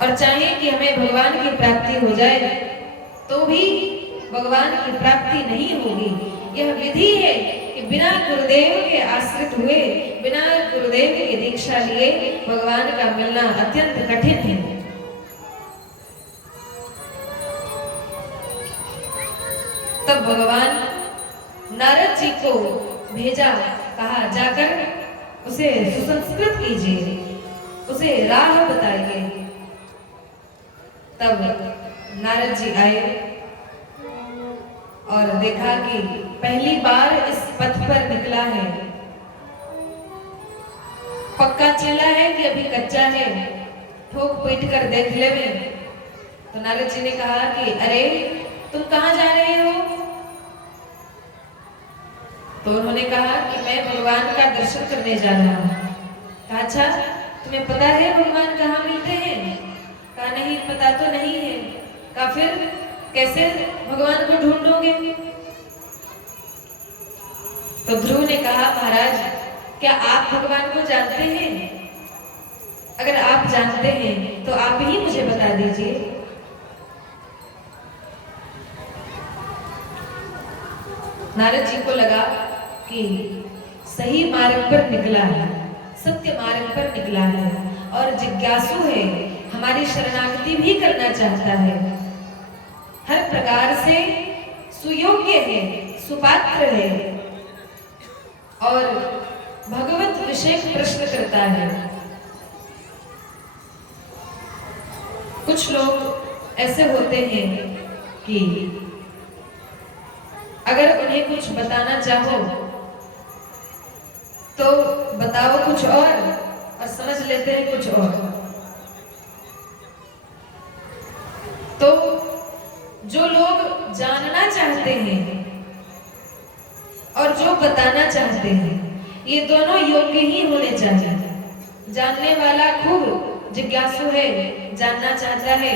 और चाहे कि हमें भगवान की प्राप्ति हो जाए तो भी भगवान की प्राप्ति नहीं होगी। यह विधि है कि बिना गुरुदेव के आश्रित हुए, बिना गुरुदेव की दीक्षा लिए भगवान का मिलना अत्यंत कठिन है। तब भगवान नारद जी को भेजा, कहा जाकर उसे सुसंस्कृत कीजिए, उसे राह बताइए। तब नारद जी आए और देखा कि पहली बार इस पथ पर निकला है, पक्का चला है कि अभी कच्चा है, ठोक पीट कर देख ले में। तो नारद जी ने कहा कि अरे तुम कहाँ जा रहे हो? तो उन्होंने कहा कि मैं भगवान का दर्शन करने जा रहा हूँ। कहा अच्छा, तुम्हें पता है भगवान कहाँ मिलते हैं? कहा नहीं, पता तो नहीं है। कहा फिर कैसे भगवान को ढूंढोगे? तो ध्रुव ने कहा महाराज, क्या आप भगवान को जानते हैं? अगर आप जानते हैं तो आप ही मुझे बता दीजिए। नारद जी को लगा कि सही मार्ग पर निकला है, सत्य मार्ग पर निकला है और जिज्ञासु है, हमारी शरणागति भी करना चाहता है, हर प्रकार से सुयोग्य है, सुपात्र है और भगवत विषय प्रश्न करता है। कुछ लोग ऐसे होते हैं कि अगर उन्हें कुछ बताना चाहो तो बताओ कुछ और समझ लेते हैं कुछ और। तो जो लोग जानना चाहते हैं और जो बताना चाहते हैं, ये दोनों योग्य ही होने चाहिए। जानने वाला खूब जिज्ञासु है, जानना चाहता है,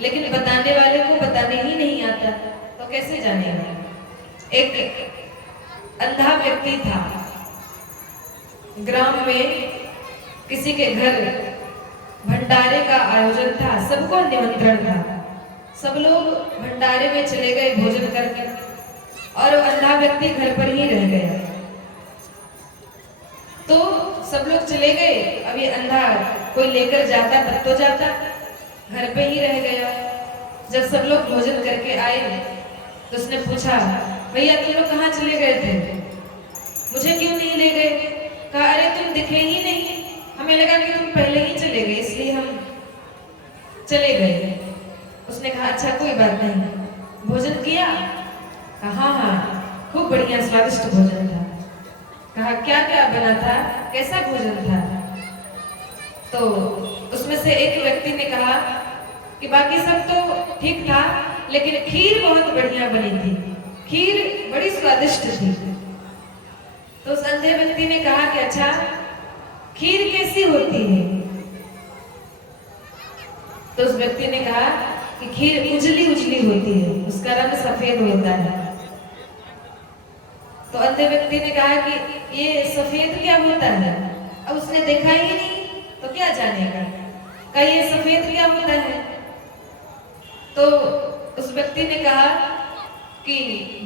लेकिन बताने वाले को बताने ही नहीं आता, तो कैसे जानेगा? एक अंधा व्यक्ति था, ग्राम में किसी के घर भंडारे का आयोजन था, सबको निमंत्रण था, सब लोग भंडारे में चले गए भोजन करके और अंधा व्यक्ति घर पर ही रह गया। तो सब लोग चले गए, अब ये अंधा कोई लेकर जाता तब तो जाता, घर पे ही रह गया। जब सब लोग भोजन करके आए तो उसने पूछा, भैया तुम लोग कहाँ चले गए थे? मुझे क्यों नहीं ले गए? कहा अरे तुम दिखे ही नहीं, हमें लगा कि तुम पहले ही चले गए इसलिए हम चले गए। उसने कहा अच्छा कोई बात नहीं, भोजन किया? कहा हाँ, खूब बढ़िया स्वादिष्ट भोजन था। कहा क्या क्या बना था, कैसा भोजन था? तो उसमें से एक व्यक्ति ने कहा कि बाकी सब तो ठीक था, लेकिन खीर बहुत बढ़िया बनी थी, खीर बड़ी स्वादिष्ट थी। तो उस अंधे व्यक्ति ने कहा कि अच्छा खीर कैसी होती है? तो उस व्यक्ति ने कहा कि खीर उजली उजली होती है, उसका रंग सफेद होता है। तो अंधे व्यक्ति ने कहा कि ये सफेद क्या होता है? अब उसने देखा ही नहीं तो क्या जानेगा, कहा ये सफेद क्या होता है? तो उस व्यक्ति ने कहा कि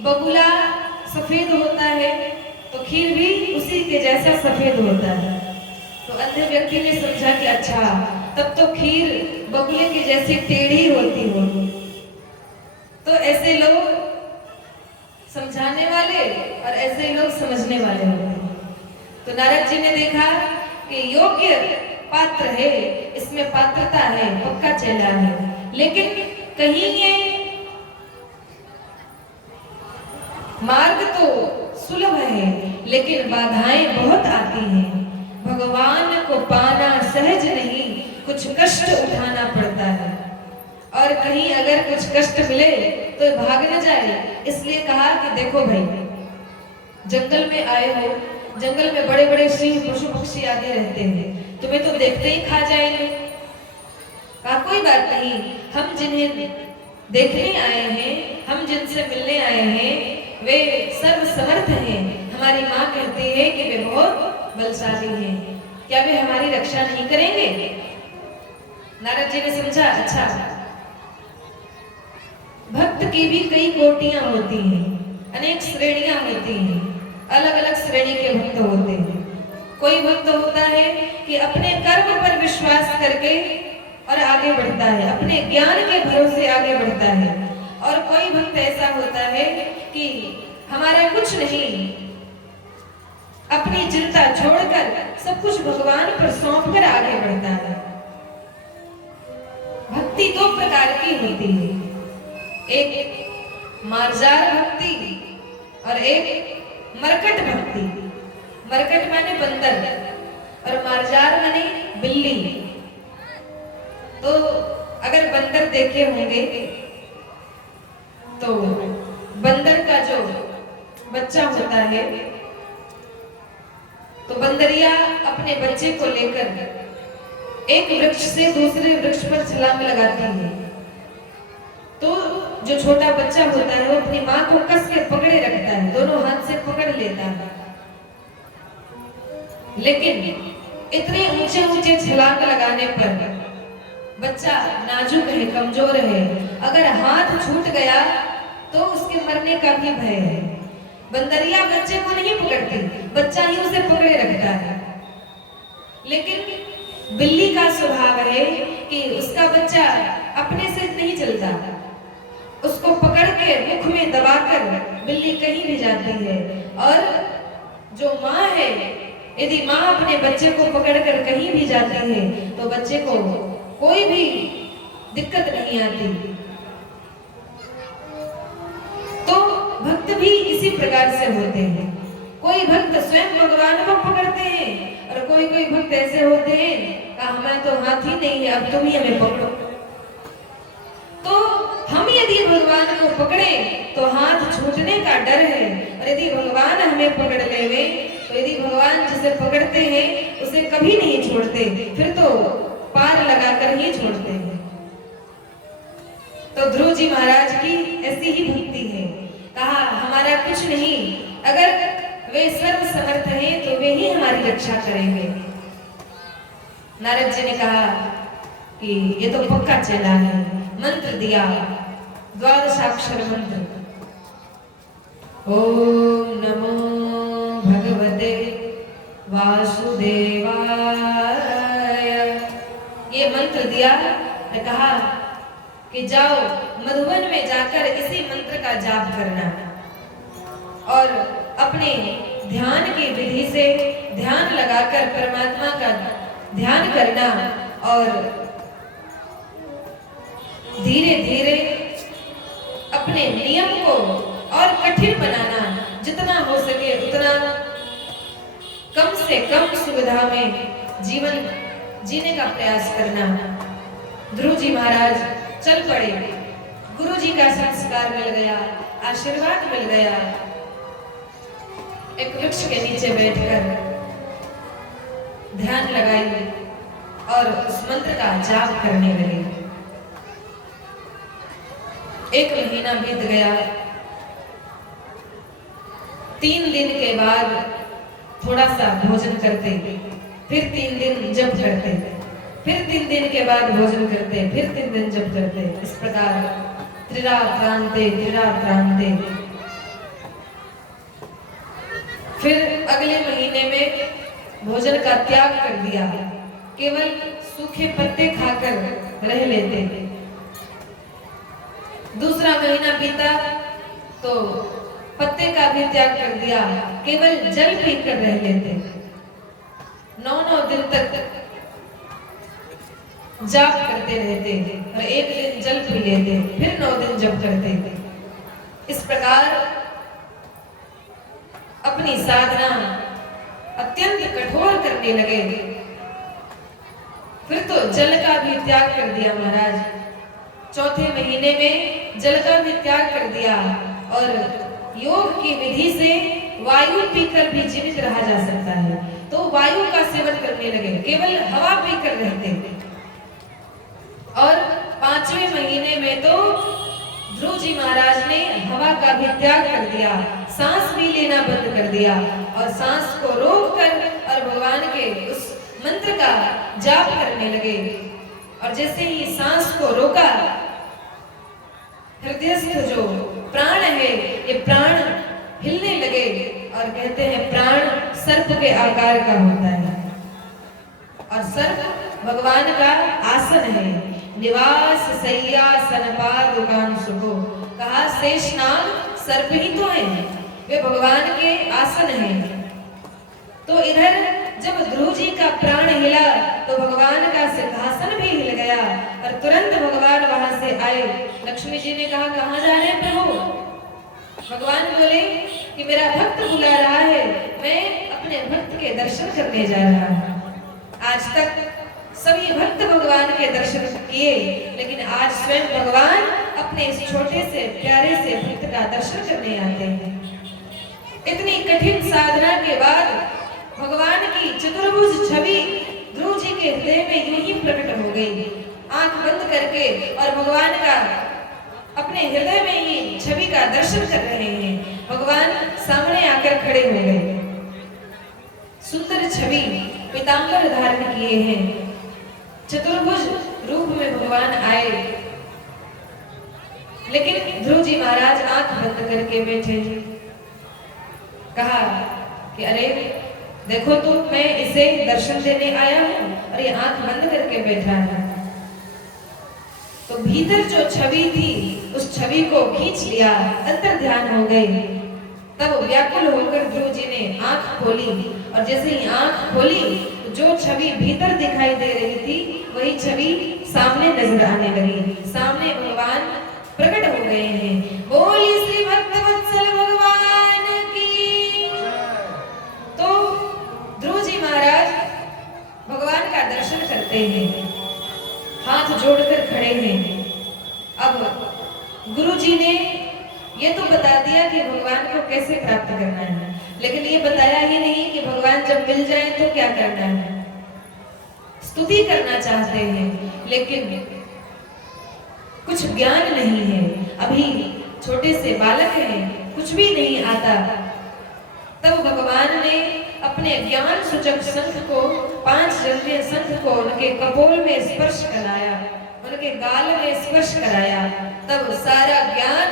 बगुला सफेद होता है तो खीर भी उसी के जैसा सफेद होता है। तो अंधे व्यक्ति ने समझा कि अच्छा तब तो खीर बगुले की जैसी टेढ़ी होती होगी। तो ऐसे लोग समझाने वाले और ऐसे लोग समझने वाले होते हैं। तो नारद जी ने देखा कि योग्य पात्र है, इसमें पात्रता है, पक्का चेला है, लेकिन कहीं ये मार्ग तो सुलभ है लेकिन बाधाएं बहुत आती हैं। भगवान को पाना सहज नहीं, कुछ कष्ट उठाना पड़ता है, और कहीं अगर कुछ कष्ट मिले तो भाग न जाए। इसलिए कहा कि देखो भाई, जंगल में आए हो, जंगल में बड़े बड़े सिंह पशु पक्षी आदि रहते हैं, तुम्हें तो देखते ही खा जाएंगे। कहा कोई बात नहीं, हम जिन्हें देखने आए हैं, हम जिनसे मिलने आए हैं, वे सर्व समर्थ हैं। हमारी माँ कहती है कि वे बहुत बलशाली हैं, क्या वे हमारी रक्षा नहीं करेंगे? नारद जी ने समझा, अच्छा भक्त की भी कई कोटियां होती हैं, अनेक श्रेणियां होती हैं, अलग अलग श्रेणी के भक्त होते हैं। कोई भक्त होता है कि अपने कर्म पर विश्वास करके और आगे बढ़ता है, अपने ज्ञान के भरोसे आगे बढ़ता है। और कोई भक्त ऐसा होता है कि हमारा कुछ नहीं, अपनी चिंता छोड़कर सब कुछ भगवान पर सौंपकर आगे बढ़ता है। भक्ति दो प्रकार की होती है, एक मार्जार भक्ति और एक मरकट भक्ति। मरकट माने बंदर और मार्जार माने बिल्ली। तो अगर बंदर देखे होंगे तो बंदर का जो बच्चा होता है तो बंदरिया अपने बच्चे को लेकर एक वृक्ष से दूसरे वृक्ष पर छलांग लगाती है। तो जो छोटा बच्चा होता है वो अपनी माँ को कस के पकड़े रखता है, दोनों हाथ से पकड़ लेता है। लेकिन इतने ऊंचे ऊंचे छलांग लगाने पर बच्चा नाजुक है, कमजोर है, अगर हाथ छूट गया तो उसके मरने का भी भय है। बंदरिया बच्चे को नहीं पकड़ती, बच्चा ही उसे पकड़े रखता है। लेकिन बिल्ली का स्वभाव है कि उसका बच्चा अपने से नहीं चलता, उसको पकड़ के मुख में दबाकर बिल्ली कहीं भी जाती है। और जो माँ है, यदि माँ अपने बच्चे को पकड़कर कहीं भी जाती है तो बच्चे को कोई भी दिक्कत नहीं आती। तो भक्त भी इसी प्रकार से होते हैं। कोई भक्त स्वयं भगवान को पकड़ते हैं और कोई कोई भक्त ऐसे होते हैं कि हमें तो हाथ ही नहीं है, अब तुम ही हमें पकड़ो। तो हम यदि भगवान को पकड़े तो हाथ छूटने का डर है, और यदि भगवान हमें पकड़ लेवे तो यदि भगवान जिसे पकड़ते हैं उसे कभी नहीं छोड़ते, फिर तो पार लगाकर ही छोड़ते हैं। तो ध्रुव जी महाराज की ऐसी ही भक्ति है। कहा हमारा कुछ नहीं, अगर वे सर्व समर्थ हैं तो वे ही हमारी रक्षा करेंगे। नारद जी ने कहा कि ये तो पक्का चला है। मंत्र दिया, द्वादशाक्षर मंत्र, ओम नमो भगवते वासुदेवाय। ये मंत्र दिया, ने कहा कि जाओ मधुबन में जाकर इसी मंत्र का जाप करना और अपने ध्यान की विधि से ध्यान लगाकर परमात्मा का ध्यान करना और धीरे धीरे अपने नियम को और कठिन बनाना, जितना हो सके उतना कम से कम सुविधा में जीवन जीने का प्रयास करना। ध्रुव जी महाराज चल पड़े। गुरु जी का संस्कार मिल गया, आशीर्वाद मिल गया। एक वृक्ष के नीचे बैठकर ध्यान लगाई और उस मंत्र का जाप करने लगे। 1 महीना बीत गया। 3 दिन के बाद थोड़ा सा भोजन करते, फिर 3 दिन जप करते, फिर 3 दिन के बाद भोजन करते, फिर 3 दिन जप करते। इस प्रकार त्रिरात्रांते त्रिरात्रांते। फिर अगले महीने में भोजन का त्याग कर दिया, केवल सूखे पत्ते खाकर रह लेते। दूसरा महीना बीता तो पत्ते का भी त्याग कर दिया, केवल जल पीकर रह लेते। 9 दिन तक जाप करते रहते और 1 दिन जल पी लेते, फिर 9 दिन जप करते। इस प्रकार अपनी साधना अत्यंत कठोर करने लगे। फिर तो जल का भी त्याग कर दिया महाराज। 4थे महीने में जल का भी त्याग कर दिया और योग की विधि से वायु पीकर भी जीवित रहा जा सकता है, तो वायु का सेवन करने लगे, केवल हवा पीकर रहते। और 5वें महीने में तो ध्रुव जी महाराज ने हवा का भी त्याग कर दिया, सांस भी लेना बंद कर दिया और सांस को रोककर और भगवान के उस मंत्र का जाप करने लगे। और जैसे ही सांस को रोका, हृदयस्थ जो प्राण है ये प्राण हिलने लगे और कहते हैं प्राण सर्प के आकार का होता है और सर्प भगवान का आसन है। निवास सैयासन पादुकान सुखो, कहा शेषनाग सर्प ही तो है, वे भगवान के आसन हैं। तो इधर जब ध्रुव जी का प्राण हिला तो भगवान का सिंहासन भी हिल गया और तुरंत भगवान वहां से आए। लक्ष्मी जी ने कहा कहां जा रहे हैं प्रभु? भगवान बोले कि मेरा भक्त बुला रहा है, मैं अपने भक्त के दर्शन करने जा रहा हूं। आज तक सभी भक्त भगवान के दर्शन किए, लेकिन आज स्वयं भगवान अपने इस छोटे से प्यारे से भक्त का दर्शन करने आते हैं। इतनी कठिन साधना के बाद भगवान की चतुर्भुज छवि ध्रुव जी के हृदय में यूं ही प्रकट हो गई। आंख बंद करके और भगवान का अपने हृदय में ही छवि का दर्शन कर रहे हैं। भगवान सामने आकर खड़े हो गए। सुंदर छवि, पीतांबर धारण किए हैं, चतुर्भुज रूप में भगवान आए। लेकिन ध्रुव जी महाराज आंख बंद करके बैठे। कहा कि अरे देखो तो मैं इसे दर्शन देने आया हूं और ये आंख बंद करके बैठा है। तो भीतर जो छवि थी उस छवि को खींच लिया, अंतर ध्यान हो गए। तब व्याकुल होकर ध्रुव जी ने आंख खोली और जैसे ही आंख खोली तो जो छवि भीतर दिखाई दे रही थी वही छवि सामने नजर आने लगी। सामने भगवान प्रकट हो गए हैं। बोलिए श्री भक्तवत्सल भगवान की। तो ध्रुव जी महाराज भगवान का दर्शन करते हैं, हाथ जोड़कर खड़े हैं। अब गुरु जी ने ये तो बता दिया कि भगवान को कैसे प्राप्त करना है, लेकिन ये बताया ही नहीं कि भगवान जब मिल जाए तो क्या करना है। स्तुति करना चाहते हैं लेकिन कुछ ज्ञान नहीं है, अभी छोटे से बालक हैं, कुछ भी नहीं आता। तब भगवान ने अपने ज्ञान सूचक शंख को, 5 जन्मे शंख को उनके कपोल में स्पर्श कराया, उनके गाल में स्पर्श कराया। तब सारा ज्ञान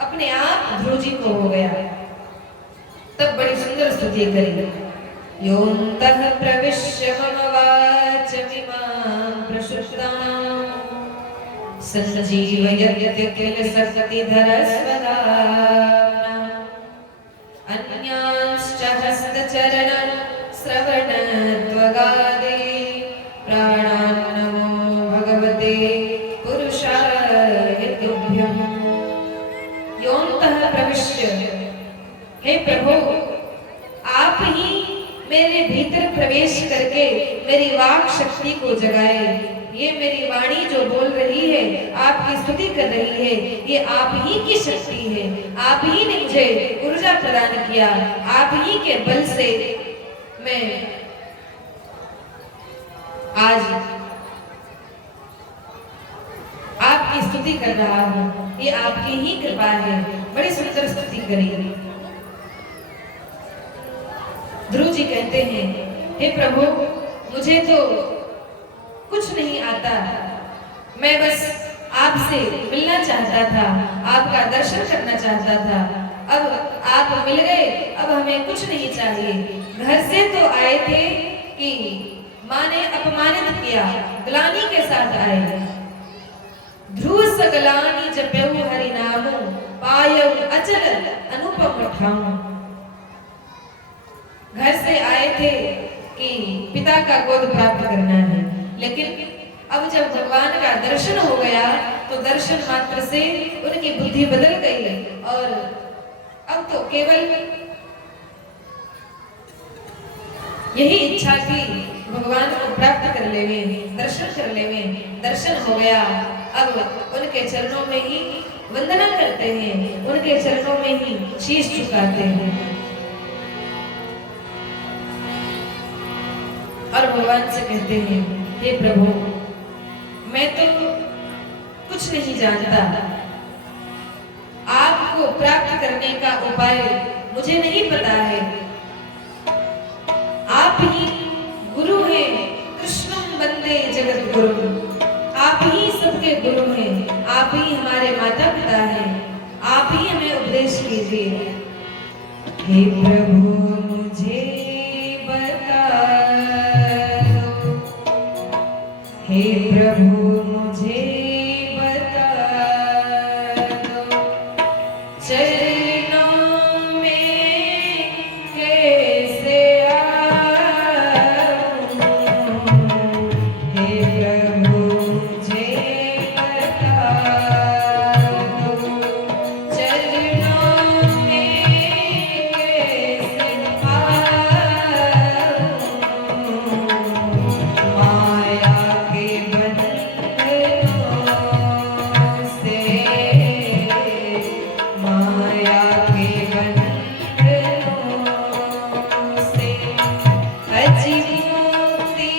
अपने आप ध्रुव जी को हो गया। तब बड़ी सुंदर स्तुति करी। योऽन्तः प्रविश्य मम वाचमिमां प्रसुप्तां संजीवयति किल शक्तिधरस्वदाम्ना अन्यांश्च हस्तचरण श्रवणत्वगादि प्राणान् नमो भगवते पुरुषाय तुभ्यम्। योऽन्तः प्रविश्य, हे प्रभु आप ही मेरे भीतर प्रवेश करके मेरी वाक शक्ति को जगाए। ये मेरी वाणी जो बोल रही है, आपकी स्तुति कर रही है, ये आप ही की शक्ति है। आप ही ने मुझे ऊर्जा प्रदान किया, आप ही के बल से मैं आज आपकी स्तुति कर रहा हूँ। ये आपकी ही कृपा है। बड़ी सुंदर स्तुति करी। ध्रुव जी कहते हैं, हे प्रभु मुझे तो कुछ नहीं आता, मैं बस आपसे मिलना चाहता था, आपका दर्शन करना चाहता था। अब आप मिल गए, अब हमें कुछ नहीं चाहिए। घर से तो आए थे कि माँ ने अपमानित किया, ग्लानि के साथ आए। ध्रुव सगलानि जप्यउ हरि नामु, पायउ अचल अनुपम ठामु। घर से आए थे कि पिता का गोद प्राप्त करना है, लेकिन अब जब भगवान का दर्शन हो गया तो दर्शन मात्र से उनकी बुद्धि बदल गई और अब तो केवल यही इच्छा थी भगवान को प्राप्त कर लेवे, दर्शन कर लेवे। दर्शन हो गया, अब उनके चरणों में ही वंदना करते हैं, उनके चरणों में ही शीश झुकाते हैं और भगवान से कहते हैं, हे प्रभु मैं तो कुछ नहीं जानता, आपको प्राप्त करने का उपाय मुझे नहीं पता है। आप ही गुरु हैं, कृष्णं वंदे जगत आप ही हमारे माता पिता हैं, आप ही हमें उपदेश कीजिए। हे प्रभु मुझे बता दो, हे प्रभु मुझे बता दो, चरणों में कैसे आऊं। हे प्रभु मुझे बता दो, चरणों में कैसे आऊं। माया के बंधनों से, माया के बंधनों से अजी मुक्ति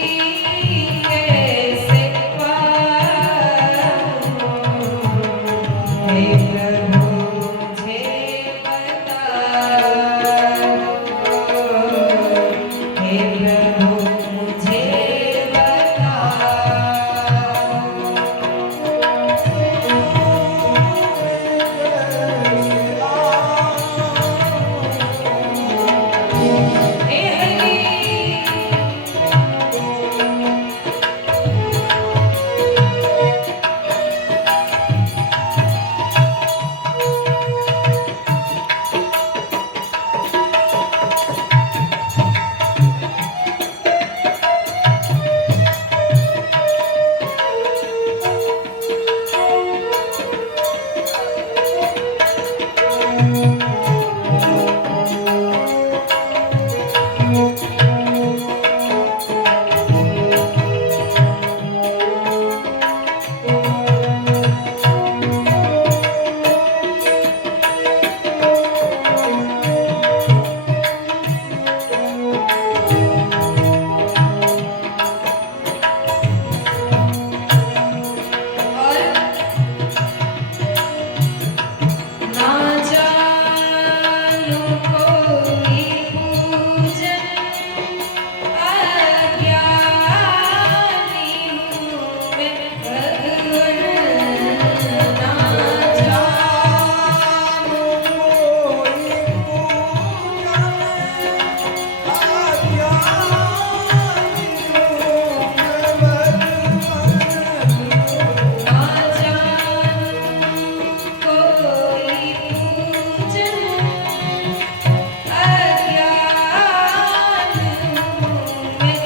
कैसे पाऊं। हे प्रभु मुझे बता दो, हे प्रभु मुझे बता दो। हे हरि और ना जानू कोई पूजन, अज्ञानी हूँ मैं भगवन। ना जानू ना जानू कोई पूजन, अज्ञान हूँ मैं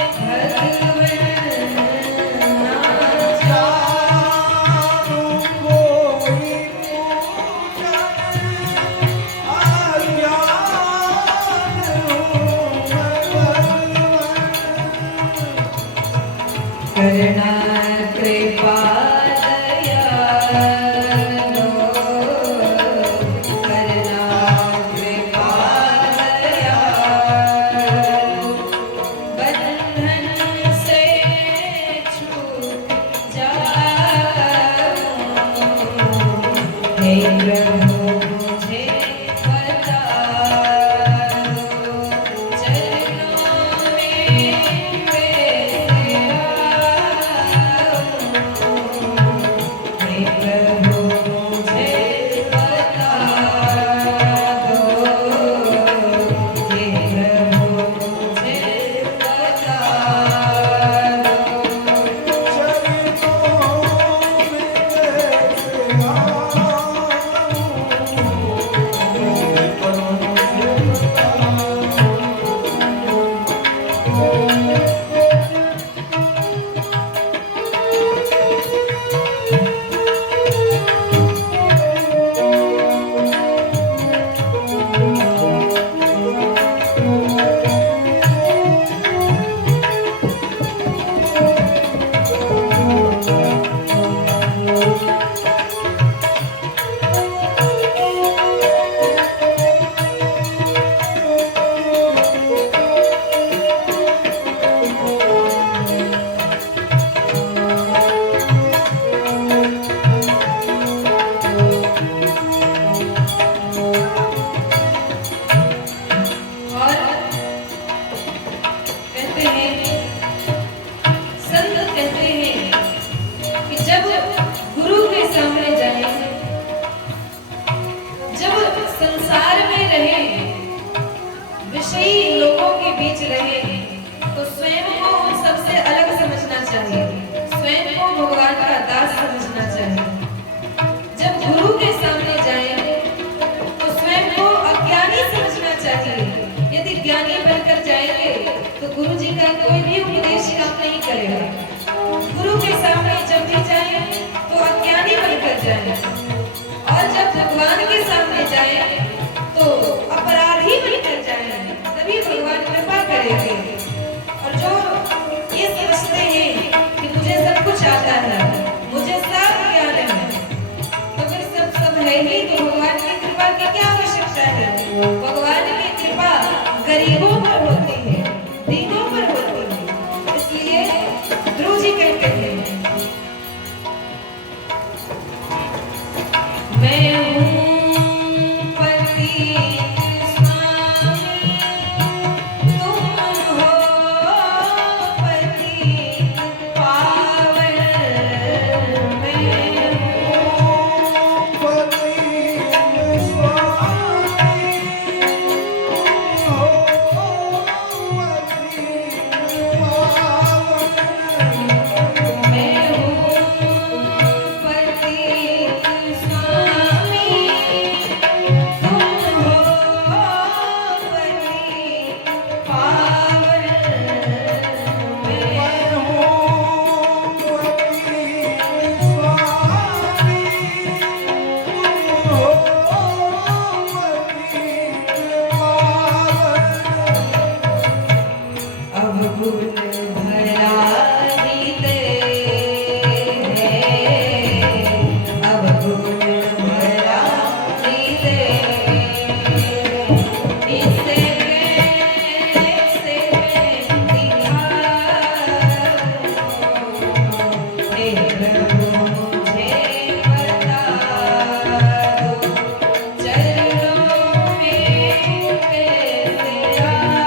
भगवन। ना करना कृपा दयालो, करना कृपा दयालो, बंधन से छूट जाऊं। हे प्रभु मुझे बता दो, चरणों में कैसे आऊं। हे प्रभु मुझे बता दो, हे प्रभु मुझे बता दो। स्वयं को भगवान का दास समझना चाहिए। जब गुरु के सामने जाएं तो स्वयं को अज्ञानी समझना चाहिए। यदि ज्ञानी बनकर जाएंगे तो गुरु जी का कोई भी उपदेश काम नहीं करेगा। गुरु के सामने जब भी जाएं तो अज्ञानी बनकर जाएं, और जब भगवान के सामने जाएं तो अपराधी बनकर जाएं, तभी भगवान कृपा करेंगे। और जो ये समझते हैं कि मुझे सब कुछ आता है, मुझे सब ज्ञान है, तो फिर सब है ही, तो भगवान की कृपा की क्या आवश्यकता है? भगवान की कृपा गरीबों पर होती है, दीनों पर होती है। इसलिए ध्रुव जी कहते हैं, मैं हूँ पतित स्वामी, तुम हो पतित पावन। मैं हूँ पतित स्वामी, तुम हो पतित पावन। मैं हूँ पतित स्वामी, तुम हो पतित पावन। मैं हूँ पतित स्वामी, तुम हो पतित पावन। अवगुण भरा हृदय है, अवगुण भरा हृदय, इसे कैसे मैं दिखाऊं? हे प्रभु मुझे बता दो, चरणों में कैसे आऊं?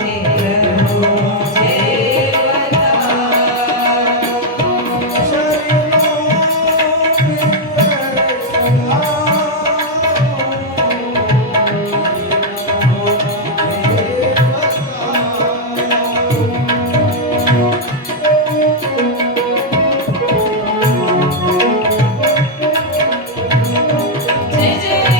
हे प्रभु मुझे बता दो। जय जय।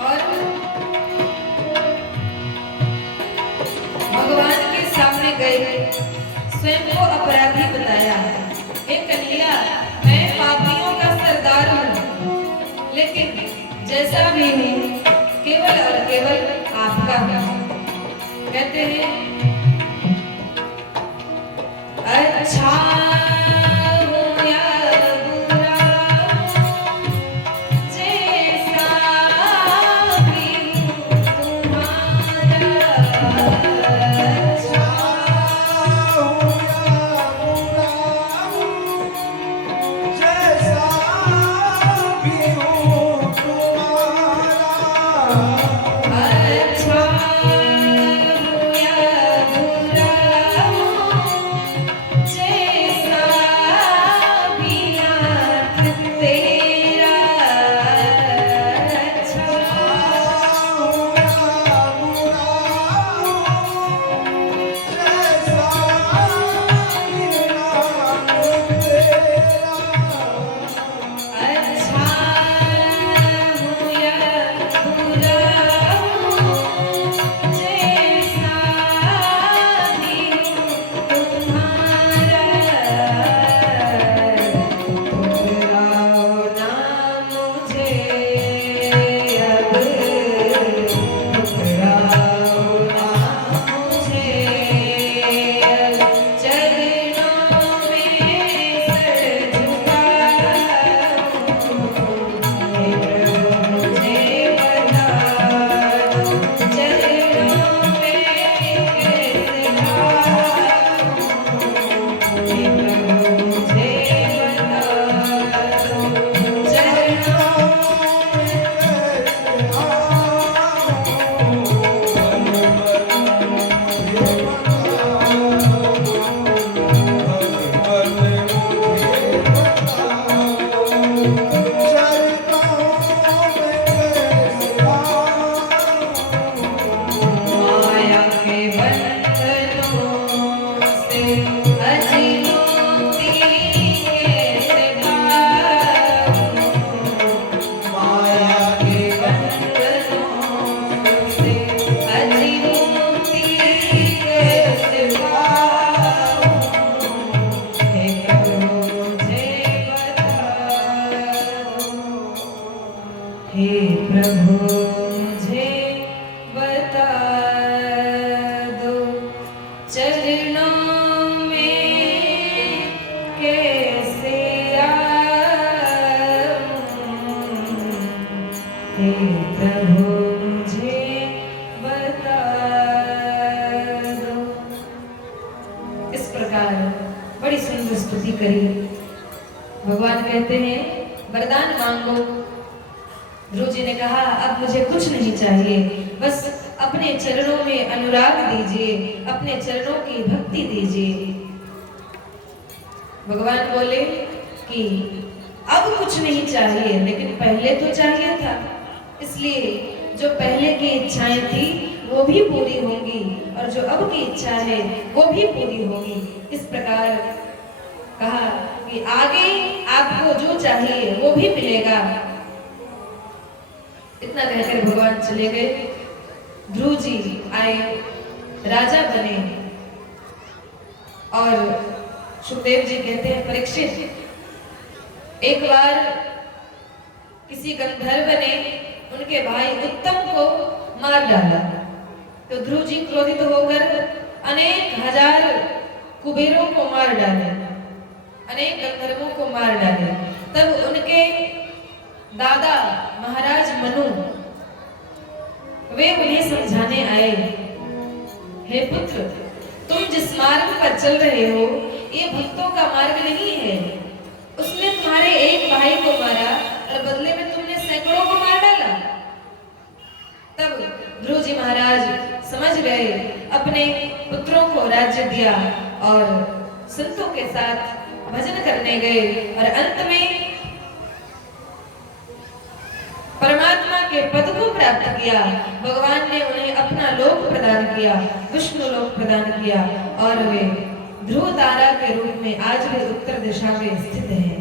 और भगवान के सामने गए, स्वयं को अपराधी बताया। हे कन्हैया, मैं पापियों का सरदार हूँ, लेकिन जैसा भी हूँ केवल और केवल आपका हूँ। कहते हैं, अच्छा हूँ या बुरा हूँ, जैसा भी हूँ तुम्हारा। अच्छा अच्छा हूँ या बुरा हूँ, जैसा प्रभु मुझे बता दो चरणों में कैसे आऊं हे प्रभु मुझे बता दो। इस प्रकार बड़ी सुंदर स्तुति करी। भगवान कहते हैं वरदान मांगो। ध्रुव जी ने कहा अब मुझे कुछ नहीं चाहिए, बस अपने चरणों में अनुराग दीजिए, अपने चरणों की भक्ति दीजिए। भगवान बोले कि अब कुछ नहीं चाहिए, लेकिन पहले तो चाहिए था, इसलिए जो पहले की इच्छाएं थी वो भी पूरी होंगी और जो अब की इच्छा है वो भी पूरी होगी। इस प्रकार कहा कि आगे आपको जो चाहिए वो भी मिलेगा। इतना कहकर भगवान चले गए। ध्रुव जी आए, राजा बने और सुखदेव जी कहते हैं परीक्षित, एक बार किसी गंधर्व ने उनके भाई उत्तम को मार डाला, तो ध्रुव जी क्रोधित होकर अनेक हजार कुबेरों को मार डाले, अनेक गंधर्वों को मार डाले। तब उनके दादा महाराज मनु वे उन्हें समझाने आए, हे पुत्र, तुम जिस मार्ग पर चल रहे हो ये भक्तों का मार्ग नहीं है। उसने तुम्हारे एक भाई को मारा और बदले में तुमने सैकड़ों को मार डाला। तब ध्रुव जी महाराज समझ गए, अपने पुत्रों को राज्य दिया और संतों के साथ भजन करने गए और अंत में परमात्मा के पद को प्राप्त किया। भगवान ने उन्हें अपना लोक प्रदान किया, विष्णु लोक प्रदान किया और वे ध्रुव तारा के रूप में आज भी उत्तर दिशा में स्थित हैं।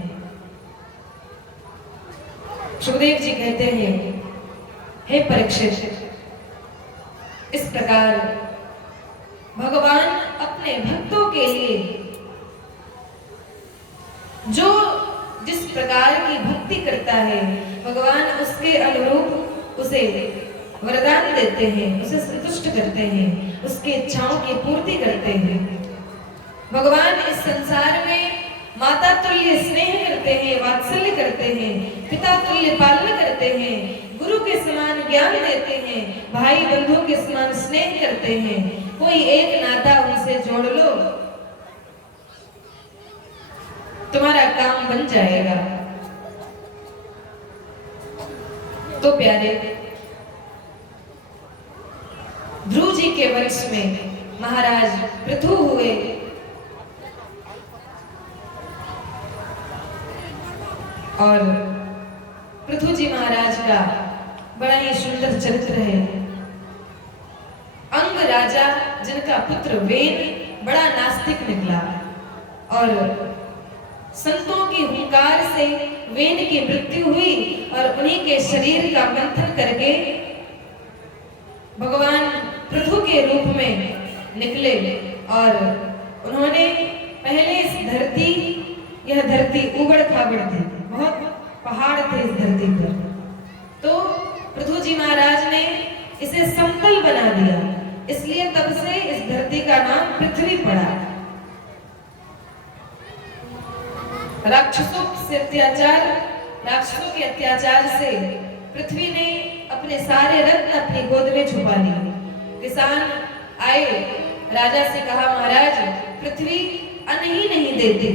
सुखदेव जी कहते हैं, हे परीक्षित, इस प्रकार भगवान अपने भक्तों के लिए जो जिस प्रकार की भक्ति करता है भगवान उसके अनुरूप उसे वरदान देते हैं, उसे संतुष्ट करते हैं, उसकी इच्छाओं की पूर्ति करते हैं। भगवान इस संसार में माता तुल्य स्नेह करते हैं, वात्सल्य करते हैं, पिता तुल्य पालन करते हैं, गुरु के समान ज्ञान देते हैं, भाई बंधु के समान स्नेह करते हैं। कोई एक नाता उनसे जोड़ लो, तुम्हारा काम बन जाएगा। तो प्यारे, ध्रुव जी के वंश में महाराज पृथु हुए और पृथु जी महाराज का बड़ा ही सुंदर चरित्र है। अंग राजा जिनका पुत्र वेन बड़ा नास्तिक निकला और संतों की हुंकार से वेन की मृत्यु हुई और उन्हीं के शरीर का मंथन करके भगवान पृथु के रूप में निकले और उन्होंने पहले इस धरती, यह धरती उबड़ खाबड़ थी, बहुत पहाड़ थे इस धरती पर, तो पृथु जी महाराज ने इसे समतल बना दिया, इसलिए तब से इस धरती का नाम पृथ्वी पड़ा। राक्षसों के अत्याचार से पृथ्वी ने अपने सारे रत्न अपनी गोद में छुपा लिए। किसान आए, राजा से कहा, महाराज पृथ्वी अन्न ही नहीं देती,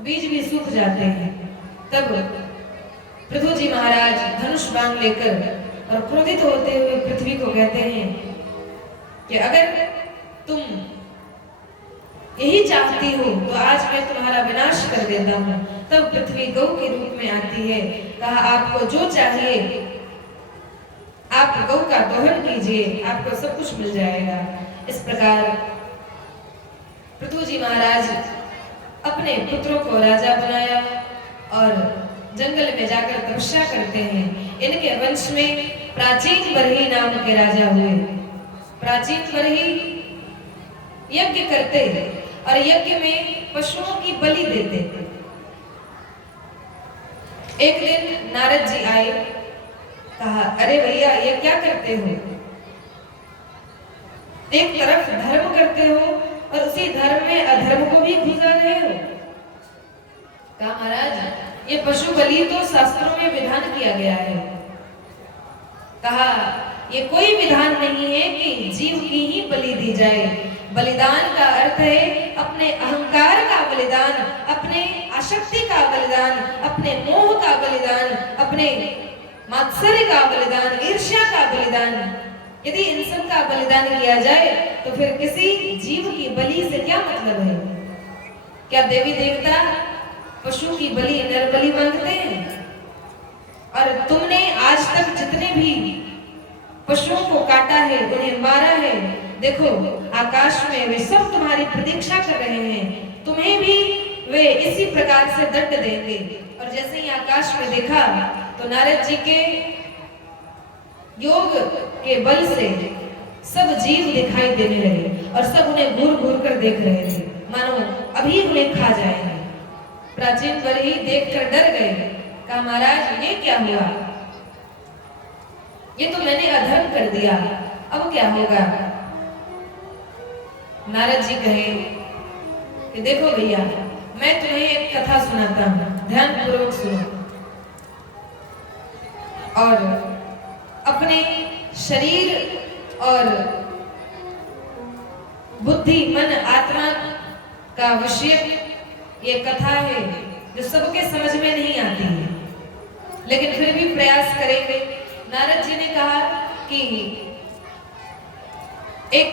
बीज भी सूख जाते हैं। तब पृथु जी महाराज धनुष बाण लेकर और क्रोधित होते हुए पृथ्वी को कहते हैं कि अगर तुम यही चाहती हो तो आज मैं तुम्हारा विनाश कर देता हूँ। तब पृथ्वी गौ के रूप में आती है, कहा आपको जो चाहिए आप गौ का दोहन कीजिए, आपको सब कुछ मिल जाएगा। इस प्रकार पृथु जी महाराज अपने पुत्रों को राजा बनाया और जंगल में जाकर तपस्या करते हैं। इनके वंश में प्राचीन बरही नाम के राजा हुए। प्राचीन बरही यज्ञ करते और यज्ञ में पशुओं की बलि देते। एक दिन नारद जी आए कहा, अरे भैया ये क्या करते हो? एक तरफ धर्म करते हो और उसी धर्म में अधर्म को भी गुजार रहे हो। कहा, महाराज ये पशु बलि तो शास्त्रों में विधान किया गया है। कहा, ये कोई विधान नहीं है कि जीव की ही बलि दी जाए। बलिदान का अर्थ है अपने अहंकार का बलिदान, अपने आसक्ति का बलिदान, अपने मोह का बलिदान, अपने मात्सर्य का बलिदान, ईर्ष्या का बलिदान। यदि इन सब का बलिदान किया जाए तो फिर किसी जीव की बलि से क्या मतलब है? क्या देवी देवता पशु की बलि, नर बलि मांगते हैं? और तुमने आज तक जितने भी पशुओं को काटा है, उन्हें मारा है, देखो आकाश में वे सब तुम्हारी प्रतीक्षा कर रहे हैं। तुम्हें भी वे इसी प्रकार से दंड देंगे। और जैसे ही आकाश में देखा तो नारद जी के योग के बल से सब जीव दिखाई देने लगे और सब उन्हें घूर घूर कर देख रहे थे, मानो अभी उन्हें खा जाएंगे। प्राचीन बलि देखकर डर गए। कहा, महाराज ये क्या हुआ? ये तो मैंने अधर्म कर दिया, अब क्या होगा? नारद जी कहे कि देखो भैया, मैं तुम्हें एक कथा सुनाता हूं, ध्यान पूर्वक सुनो और अपने शरीर और बुद्धि, मन, आत्मा का विषय ये कथा है जो सबके समझ में नहीं आती है, लेकिन फिर भी प्रयास करेंगे। नारद जी ने कहा कि एक